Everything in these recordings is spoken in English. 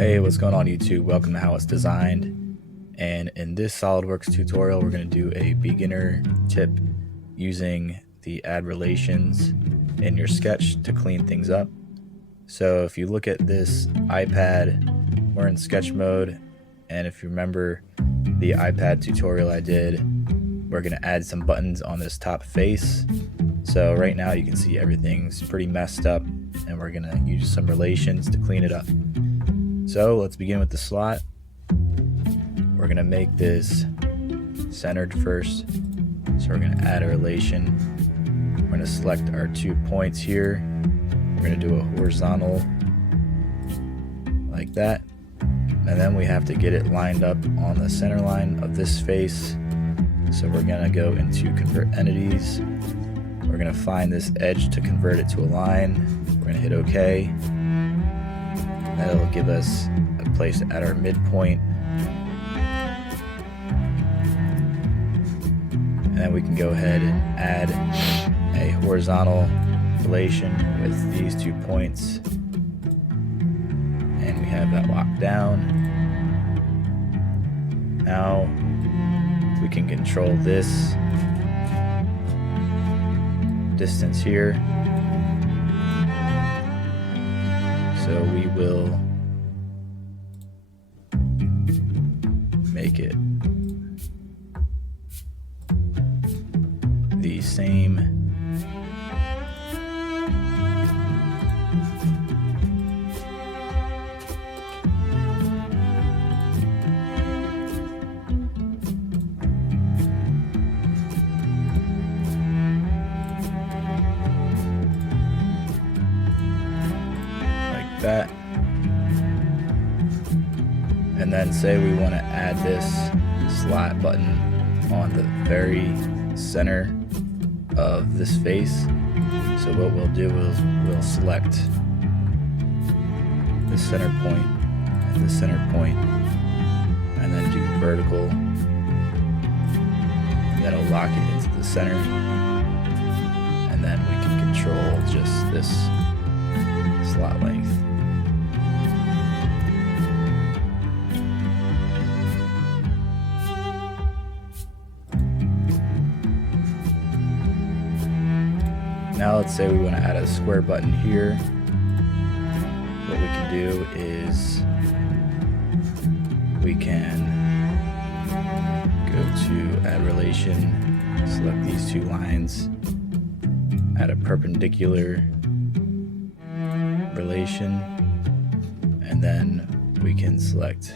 Hey, what's going on YouTube? Welcome to How It's Designed. And in this SolidWorks tutorial, we're going to do a beginner tip using the add relations in your sketch to clean things up. So if you look at this iPad, we're in sketch mode. And if you remember the iPad tutorial I did, we're going to add some buttons on this top face. So right now you can see everything's pretty messed up, and we're going to use some relations to clean it up. So let's begin with the slot. We're going to make this centered first. So we're going to add a relation. We're going to select our 2 points here. We're going to do a horizontal like that. And then we have to get it lined up on the center line of this face. So we're going to go into convert entities. We're going to find this edge to convert it to a line. We're going to hit OK. That'll give us a place to add our midpoint. And then we can go ahead and add a horizontal relation with these 2 points. And we have that locked down. Now we can control this distance here. So we will make it the same. That, and then say we want to add this slot button on the very center of this face. So what we'll do is we'll select the center point and the center point, and then do vertical. That'll lock it into the center, and then we can control just this slot length. Now let's say we want to add a square button here. What we can do is we can go to add relation, select these 2 lines, add a perpendicular relation, and then we can select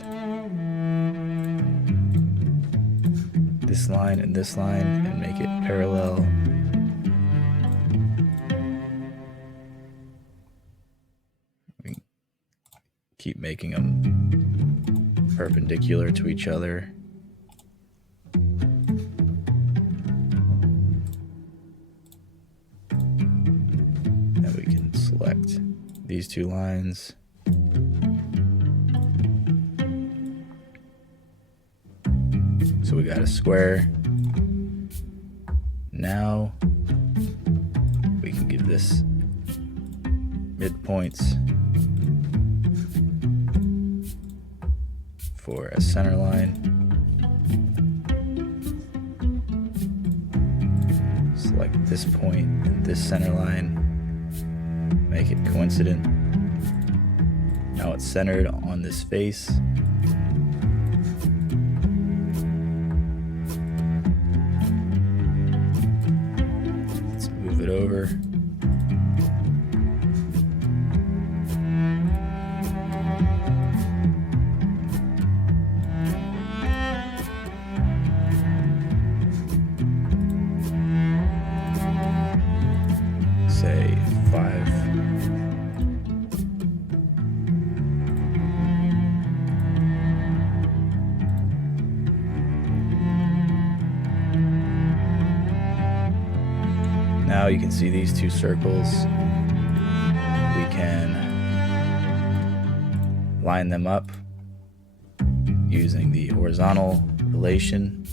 this line and this line and make it parallel. We keep making them perpendicular to each other. And we can select these 2 lines. So we got a square. Now we can give this midpoints for a center line. Select this point and this center line. Make it coincident. Now it's centered on this face. Let's move it over. Say 5. Now you can see these 2 circles. We can line them up using the horizontal relation.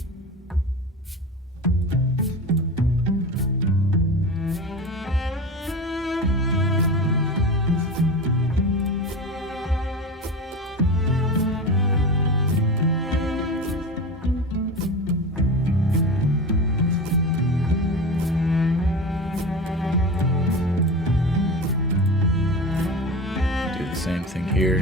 here.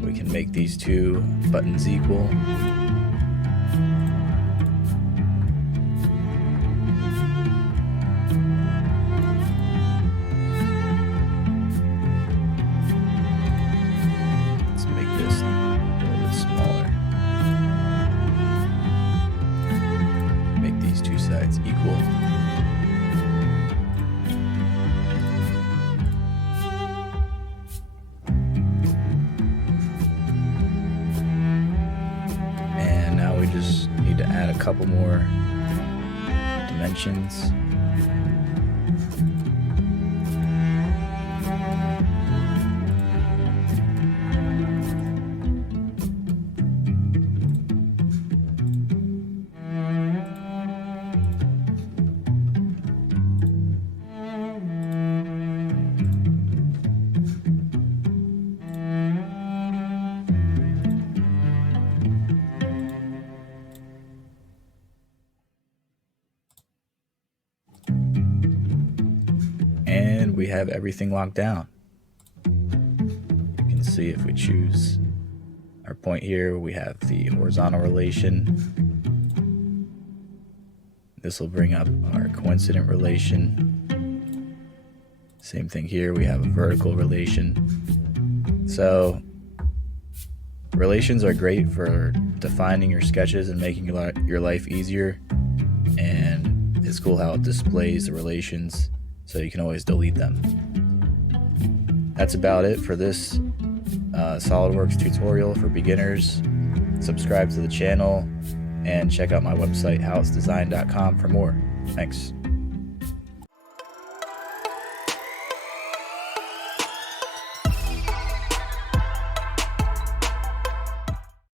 We can make these two buttons equal. Let's make this a little bit smaller. Make these two sides equal. And now we just need to add a couple more dimensions. And we have everything locked down. You can see if we choose our point here, we have the horizontal relation. This will bring up our coincident relation. Same thing here, we have a vertical relation. So relations are great for defining your sketches and making your life easier. And it's cool how it displays the relations, so you can always delete them. That's about it for this SolidWorks tutorial for beginners. Subscribe to the channel and check out my website, howitsdesigned.com, for more. Thanks.